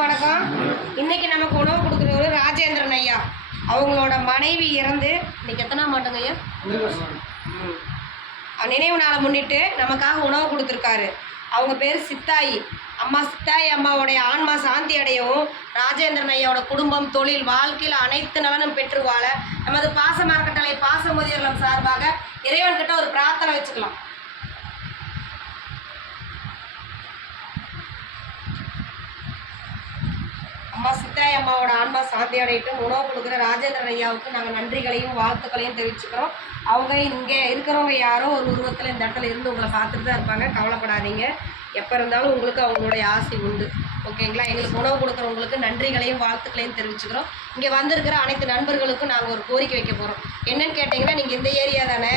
வணக்கம். இன்னைக்கு நமக்கு உணவு கொடுக்குறவரு ராஜேந்திரன் ஐயா. அவங்களோட மனைவி இறந்து இன்னைக்கு எத்தனாம் ஆண்டுங்க ஐயா? நினைவு நாளை முன்னிட்டு நமக்காக உணவு கொடுத்துருக்காரு. அவங்க பேர் சித்தாயி அம்மா. சித்தாயி அம்மாவுடைய ஆன்மா சாந்தி அடையவும், ராஜேந்திரன் ஐயாவோட குடும்பம், தொழில், வாழ்க்கையில் அனைத்து நலனும் பெற்று வாழ நமது பாசமார்க்கட்டளை பாச முதியோர் சார்பாக இறைவன்கிட்ட ஒரு பிரார்த்தனை வச்சுக்கலாம். அம்மா சித்தாயி அம்மாவோட ஆன்மா சாந்தி அடையட்டும். உணவு கொடுக்குற ராஜேந்திரன் ஐயாவுக்கு நாங்கள் நன்றிகளையும் வாழ்த்துக்களையும் தெரிவிச்சுக்கிறோம். அவங்க இங்கே இருக்கிறவங்க யாரோ ஒரு உருவத்தில் இந்த இடத்துல இருந்து உங்களை பார்த்துட்டு தான் இருப்பாங்க. கவலைப்படாதீங்க. எப்போ இருந்தாலும் உங்களுக்கு அவங்களுடைய ஆசை உண்டு. ஓகேங்களா? எங்களுக்கு உணவு கொடுக்குறவங்களுக்கு நன்றிகளையும் வாழ்த்துக்களையும் தெரிவிச்சுக்கிறோம். இங்கே வந்திருக்கிற அனைத்து நண்பர்களுக்கும் நாங்கள் ஒரு கோரிக்கை வைக்க போகிறோம். என்னன்னு கேட்டிங்கன்னா, நீங்கள் இந்த ஏரியா தானே,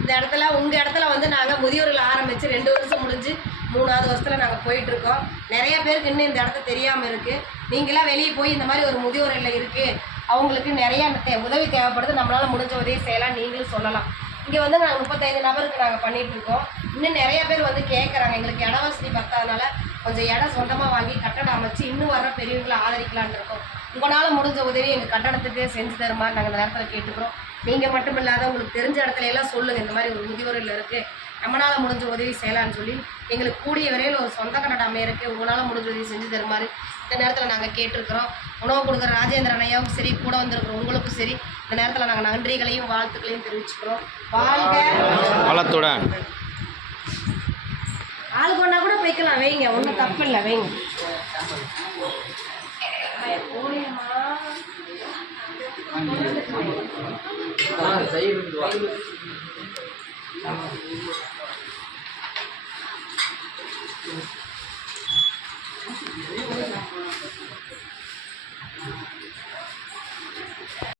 இந்த இடத்துல உங்கள் இடத்துல வந்து நாங்கள் முதியோர்கள் ஆரம்பித்து 2 வருஷம் முடிஞ்சு 3வது வருஷத்தில் நாங்கள் போயிட்டுருக்கோம். நிறைய பேருக்கு இன்னும் இந்த இடத்த தெரியாமல் இருக்குது. நீங்களாம் வெளியே போய் இந்த மாதிரி ஒரு முதியோர் இல்லை இருக்குது, அவங்களுக்கு நிறையா உதவி தேவைப்படுது, நம்மளால் முடிஞ்ச உதவி செய்யலாம், நீங்களும் சொல்லலாம். இங்கே வந்து நாங்கள் 35 நபருக்கு நாங்கள் பண்ணிகிட்ருக்கோம். இன்னும் நிறைய பேர் வந்து கேட்குறாங்க, எங்களுக்கு இட வசதி பத்தாதனால கொஞ்சம் இடம் சொந்தமாக வாங்கி கட்டடம் அமைச்சு இன்னும் வர பெரியவங்களை ஆதரிக்கலான் இருக்கோம். உங்களால் முடிஞ்ச உதவி எங்கள் கட்டடத்துக்கு செஞ்சு தருமாறு நாங்கள் இந்த நேரத்தில் கேட்டுக்கிறோம். நீங்கள் மட்டும் இல்லாத உங்களுக்கு தெரிஞ்ச இடத்துல எல்லாம் சொல்லுங்கள், இந்த மாதிரி ஒரு முதியோர் இல்லை இருக்குது, நம்மளால் முடிஞ்ச உதவி செய்யலான்னு சொல்லி எங்களுக்கு கூடிய வரையில் ஒரு சொந்த கட்டடம் அமையருக்கு உங்களால் முடிஞ்ச உதவி செஞ்சு தருமாறு இந்த நேரத்தில் நாங்கள் கேட்டிருக்கிறோம். உணவு கொடுக்குற ராஜேந்திரன் ஐயாவும் சரி, கூட வந்திருக்கிறோம் உங்களுக்கும் சரி, இந்த நேரத்தில் நாங்கள் நன்றிகளையும் வாழ்த்துக்களையும் தெரிவிச்சுக்கிறோம். வாழ்க வளத்துடன். ஆள் கொண்டா கூட போய்க்கலாம், வைங்க, ஒன்றும் தப்பு இல்லை, வைங்க. போயமா